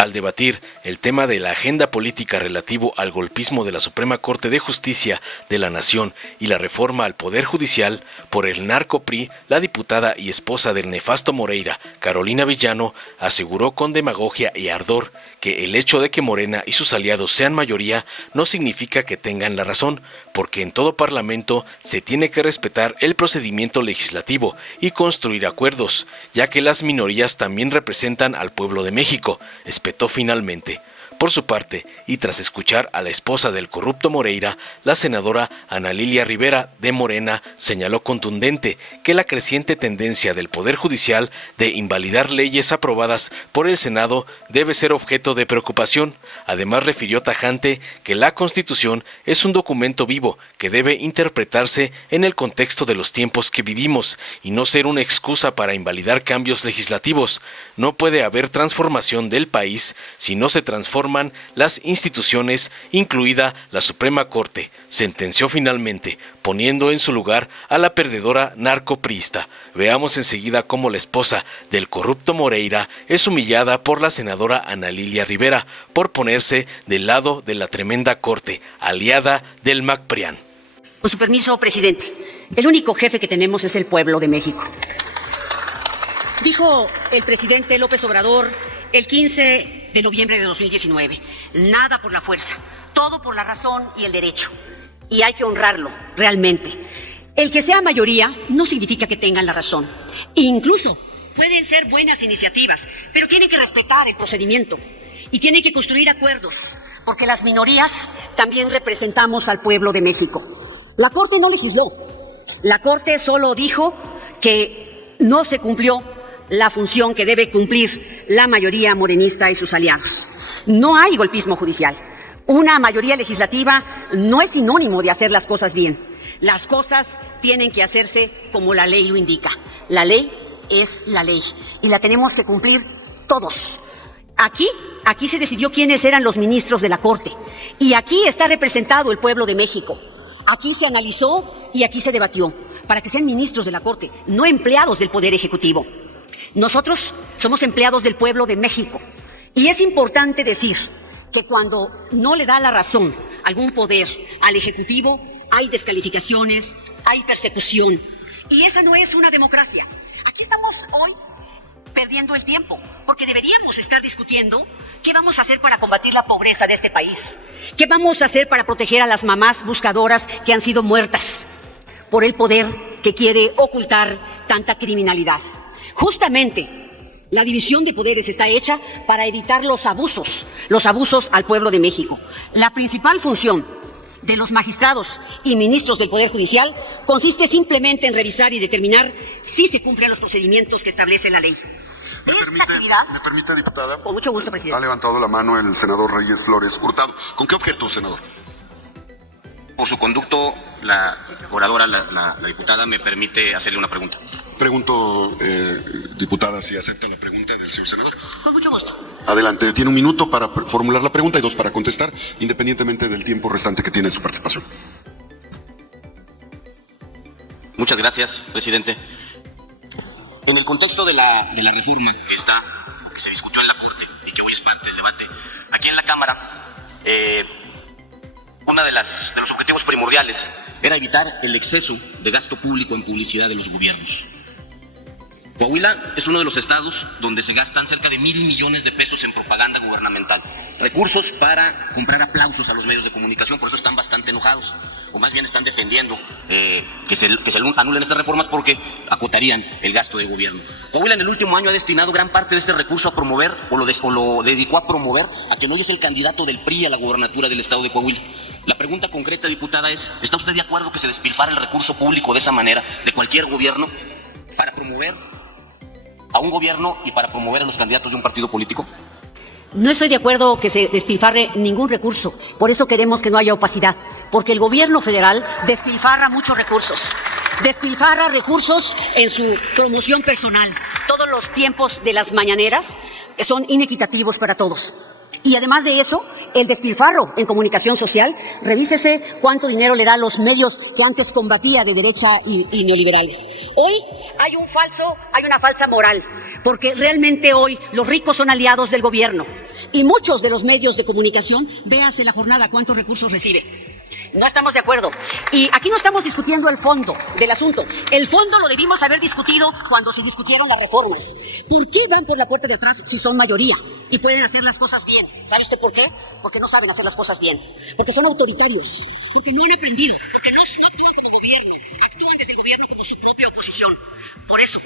Al debatir el tema de la agenda política relativo al golpismo de la Suprema Corte de Justicia de la Nación y la reforma al Poder Judicial por el narco-PRI, la diputada y esposa del nefasto Moreira, Carolina Villano, aseguró con demagogia y ardor que el hecho de que Morena y sus aliados sean mayoría no significa que tengan la razón, porque en todo parlamento se tiene que respetar el procedimiento legislativo y construir acuerdos, ya que las minorías también representan al pueblo de México, espetó finalmente. Por su parte, y tras escuchar a la esposa del corrupto Moreira, la senadora Ana Lilia Rivera de Morena señaló contundente que la creciente tendencia del Poder Judicial de invalidar leyes aprobadas por el Senado debe ser objeto de preocupación. Además, refirió tajante que la Constitución es un documento vivo que debe interpretarse en el contexto de los tiempos que vivimos y no ser una excusa para invalidar cambios legislativos. No puede haber transformación del país si no se transforman las instituciones, incluida la Suprema Corte, sentenció finalmente, poniendo en su lugar a la perdedora narcopriista. Veamos enseguida cómo la esposa del corrupto Moreira es humillada por la senadora Ana Lilia Rivera por ponerse del lado de la tremenda Corte, aliada del MACPRIAN. Con su permiso, presidente, el único jefe que tenemos es el pueblo de México. Dijo el presidente López Obrador el 15 de noviembre de 2019, nada por la fuerza, todo por la razón y el derecho. Y hay que honrarlo, realmente. El que sea mayoría no significa que tengan la razón. Incluso pueden ser buenas iniciativas, pero tienen que respetar el procedimiento y tienen que construir acuerdos, porque las minorías también representamos al pueblo de México. La Corte no legisló, la Corte solo dijo que no se cumplió la función que debe cumplir la mayoría morenista y sus aliados. No hay golpismo judicial. Una mayoría legislativa no es sinónimo de hacer las cosas bien. Las cosas tienen que hacerse como la ley lo indica. La ley es la ley y la tenemos que cumplir todos. Aquí se decidió quiénes eran los ministros de la Corte y aquí está representado el pueblo de México. Aquí se analizó y aquí se debatió para que sean ministros de la Corte, no empleados del Poder Ejecutivo. Nosotros somos empleados del pueblo de México y es importante decir que cuando no le da la razón algún poder al Ejecutivo, hay descalificaciones, hay persecución y esa no es una democracia. Aquí estamos hoy perdiendo el tiempo porque deberíamos estar discutiendo qué vamos a hacer para combatir la pobreza de este país, qué vamos a hacer para proteger a las mamás buscadoras que han sido muertas por el poder que quiere ocultar tanta criminalidad. Justamente, la división de poderes está hecha para evitar los abusos al pueblo de México. La principal función de los magistrados y ministros del Poder Judicial consiste simplemente en revisar y determinar si se cumplen los procedimientos que establece la ley. ¿Me permite, diputada? Con mucho gusto, presidente. Ha levantado la mano el senador Reyes Flores Hurtado. ¿Con qué objeto, senador? Por su conducto, la oradora, la diputada, me permite hacerle una pregunta. Pregunto, diputada, si acepta la pregunta del señor senador. Con mucho gusto. Adelante, tiene un minuto para formular la pregunta y 2 para contestar, independientemente del tiempo restante que tiene en su participación. Muchas gracias, presidente. En el contexto de la reforma que se discutió en la Corte y que hoy es parte del debate, aquí en la Cámara, uno de los objetivos primordiales era evitar el exceso de gasto público en publicidad de los gobiernos. Coahuila es uno de los estados donde se gastan cerca de 1,000 millones de pesos en propaganda gubernamental. Recursos para comprar aplausos a los medios de comunicación, por eso están bastante enojados. O más bien están defendiendo que se anulen estas reformas porque acotarían el gasto de gobierno. Coahuila en el último año ha destinado gran parte de este recurso a promover, o lo dedicó a promover, a que no es el candidato del PRI a la gobernatura del estado de Coahuila. La pregunta concreta, diputada, es: ¿está usted de acuerdo que se despilfarre el recurso público de esa manera, de cualquier gobierno, para promover a un gobierno y para promover a los candidatos de un partido político? No estoy de acuerdo que se despilfarre ningún recurso. Por eso queremos que no haya opacidad. Porque el gobierno federal despilfarra muchos recursos. Despilfarra recursos en su promoción personal. Todos los tiempos de las mañaneras son inequitativos para todos. Y además de eso, el despilfarro en comunicación social, revísese cuánto dinero le da a los medios que antes combatía de derecha y neoliberales. Hoy hay una falsa moral, porque realmente hoy los ricos son aliados del gobierno y muchos de los medios de comunicación, véase la jornada cuántos recursos recibe. No estamos de acuerdo. Y aquí no estamos discutiendo el fondo del asunto. El fondo lo debimos haber discutido cuando se discutieron las reformas. ¿Por qué van por la puerta de atrás si son mayoría y pueden hacer las cosas bien? ¿Sabe usted por qué? Porque no saben hacer las cosas bien. Porque son autoritarios. Porque no han aprendido. Porque no actúan como gobierno. Actúan desde el gobierno como su propia oposición. Por eso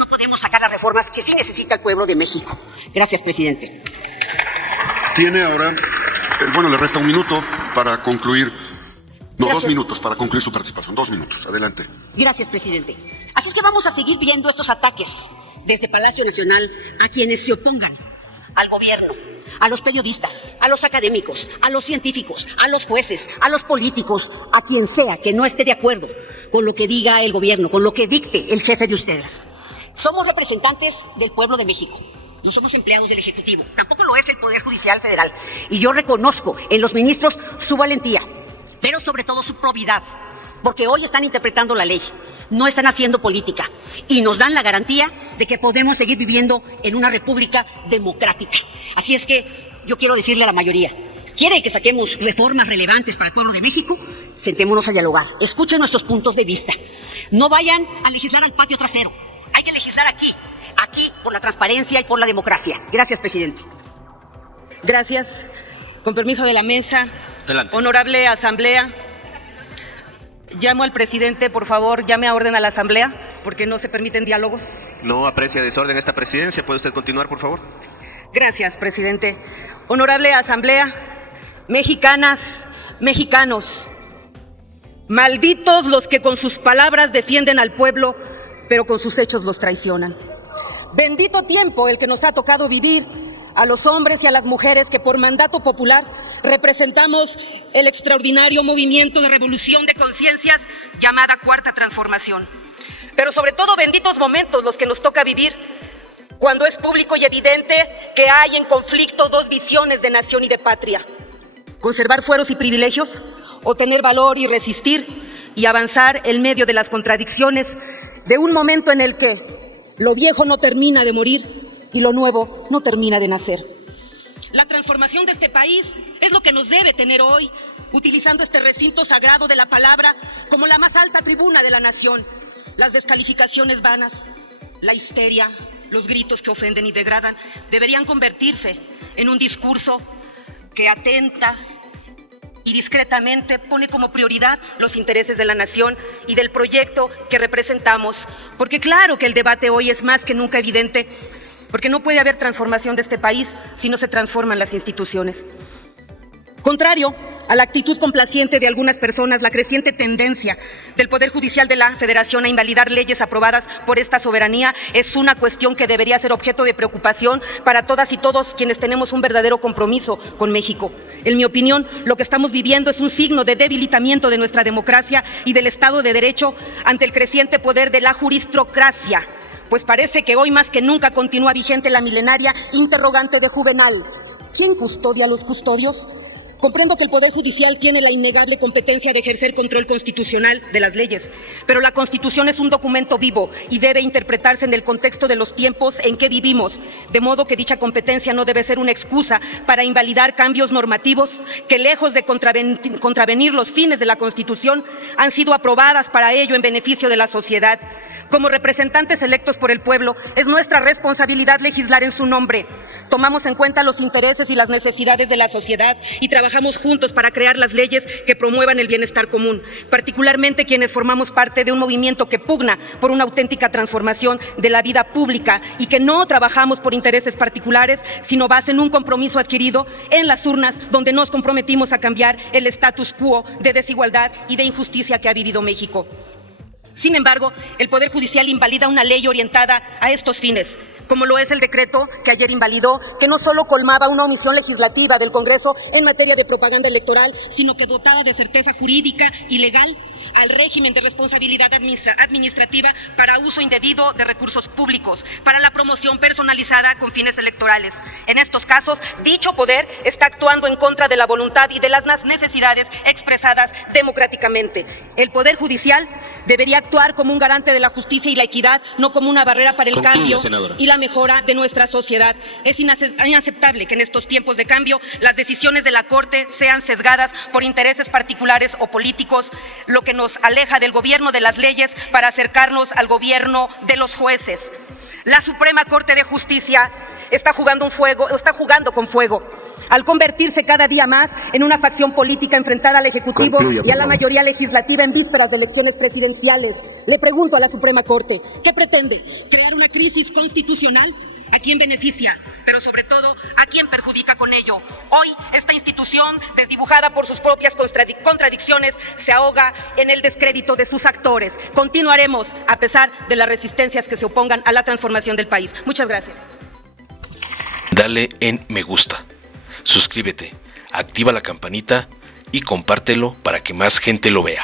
no podemos sacar las reformas que sí necesita el pueblo de México. Gracias, presidente. Tiene ahora, le resta un minuto para concluir. No, Gracias. 2 minutos para concluir su participación. 2 minutos. Adelante. Gracias, presidente. Así es que vamos a seguir viendo estos ataques desde Palacio Nacional a quienes se opongan al gobierno, a los periodistas, a los académicos, a los científicos, a los jueces, a los políticos, a quien sea que no esté de acuerdo con lo que diga el gobierno, con lo que dicte el jefe de ustedes. Somos representantes del pueblo de México. No somos empleados del Ejecutivo. Tampoco lo es el Poder Judicial Federal. Y yo reconozco en los ministros su valentía, pero sobre todo su probidad, porque hoy están interpretando la ley, no están haciendo política y nos dan la garantía de que podemos seguir viviendo en una república democrática. Así es que yo quiero decirle a la mayoría, ¿quiere que saquemos reformas relevantes para el pueblo de México? Sentémonos a dialogar, escuchen nuestros puntos de vista. No vayan a legislar al patio trasero, hay que legislar aquí por la transparencia y por la democracia. Gracias, presidente. Gracias. Con permiso de la mesa. Adelante. Honorable Asamblea, llamo al presidente, por favor, llame a orden a la Asamblea, porque no se permiten diálogos. No aprecia desorden esta presidencia. ¿Puede usted continuar, por favor? Gracias, presidente. Honorable Asamblea, mexicanas, mexicanos, malditos los que con sus palabras defienden al pueblo, pero con sus hechos los traicionan. Bendito tiempo el que nos ha tocado vivir a los hombres y a las mujeres que por mandato popular representamos el extraordinario movimiento de revolución de conciencias llamada Cuarta Transformación. Pero sobre todo benditos momentos los que nos toca vivir cuando es público y evidente que hay en conflicto dos visiones de nación y de patria. Conservar fueros y privilegios o tener valor y resistir y avanzar en medio de las contradicciones de un momento en el que lo viejo no termina de morir y lo nuevo no termina de nacer. La transformación de este país es lo que nos debe tener hoy, utilizando este recinto sagrado de la palabra como la más alta tribuna de la nación. Las descalificaciones vanas, la histeria, los gritos que ofenden y degradan deberían convertirse en un discurso que atenta y discretamente pone como prioridad los intereses de la nación y del proyecto que representamos. Porque claro que el debate hoy es más que nunca evidente, porque no puede haber transformación de este país si no se transforman las instituciones. Contrario a la actitud complaciente de algunas personas, la creciente tendencia del Poder Judicial de la Federación a invalidar leyes aprobadas por esta soberanía es una cuestión que debería ser objeto de preocupación para todas y todos quienes tenemos un verdadero compromiso con México. En mi opinión, lo que estamos viviendo es un signo de debilitamiento de nuestra democracia y del Estado de Derecho ante el creciente poder de la juristocracia, pues parece que hoy más que nunca continúa vigente la milenaria interrogante de Juvenal: ¿quién custodia a los custodios? Comprendo que el Poder Judicial tiene la innegable competencia de ejercer control constitucional de las leyes, pero la Constitución es un documento vivo y debe interpretarse en el contexto de los tiempos en que vivimos, de modo que dicha competencia no debe ser una excusa para invalidar cambios normativos que, lejos de contravenir los fines de la Constitución, han sido aprobadas para ello en beneficio de la sociedad. Como representantes electos por el pueblo, es nuestra responsabilidad legislar en su nombre. Tomamos en cuenta los intereses y las necesidades de la sociedad y trabajamos juntos para crear las leyes que promuevan el bienestar común, particularmente quienes formamos parte de un movimiento que pugna por una auténtica transformación de la vida pública y que no trabajamos por intereses particulares, sino base en un compromiso adquirido en las urnas, donde nos comprometimos a cambiar el status quo de desigualdad y de injusticia que ha vivido México. Sin embargo, el Poder Judicial invalida una ley orientada a estos fines, como lo es el decreto que ayer invalidó, que no solo colmaba una omisión legislativa del Congreso en materia de propaganda electoral, sino que dotaba de certeza jurídica y legal al régimen de responsabilidad administrativa para uso indebido de recursos públicos, para la promoción personalizada con fines electorales. En estos casos, dicho poder está actuando en contra de la voluntad y de las necesidades expresadas democráticamente. El Poder Judicial debería actuar como un garante de la justicia y la equidad, no como una barrera para el Concluya, cambio senadora. y la mejora de nuestra sociedad. Es inaceptable que en estos tiempos de cambio las decisiones de la Corte sean sesgadas por intereses particulares o políticos, lo que nos aleja del gobierno de las leyes para acercarnos al gobierno de los jueces. La Suprema Corte de Justicia está jugando con fuego, al convertirse cada día más en una facción política enfrentada al Ejecutivo y a la mayoría legislativa en vísperas de elecciones presidenciales. Le pregunto a la Suprema Corte, ¿qué pretende? ¿Crear una crisis constitucional? ¿A quién beneficia? Pero sobre todo, ¿a quién perjudica con ello? Hoy, esta institución, desdibujada por sus propias contradicciones, se ahoga en el descrédito de sus actores. Continuaremos a pesar de las resistencias que se opongan a la transformación del país. Muchas gracias. Dale en me gusta, suscríbete, activa la campanita y compártelo para que más gente lo vea.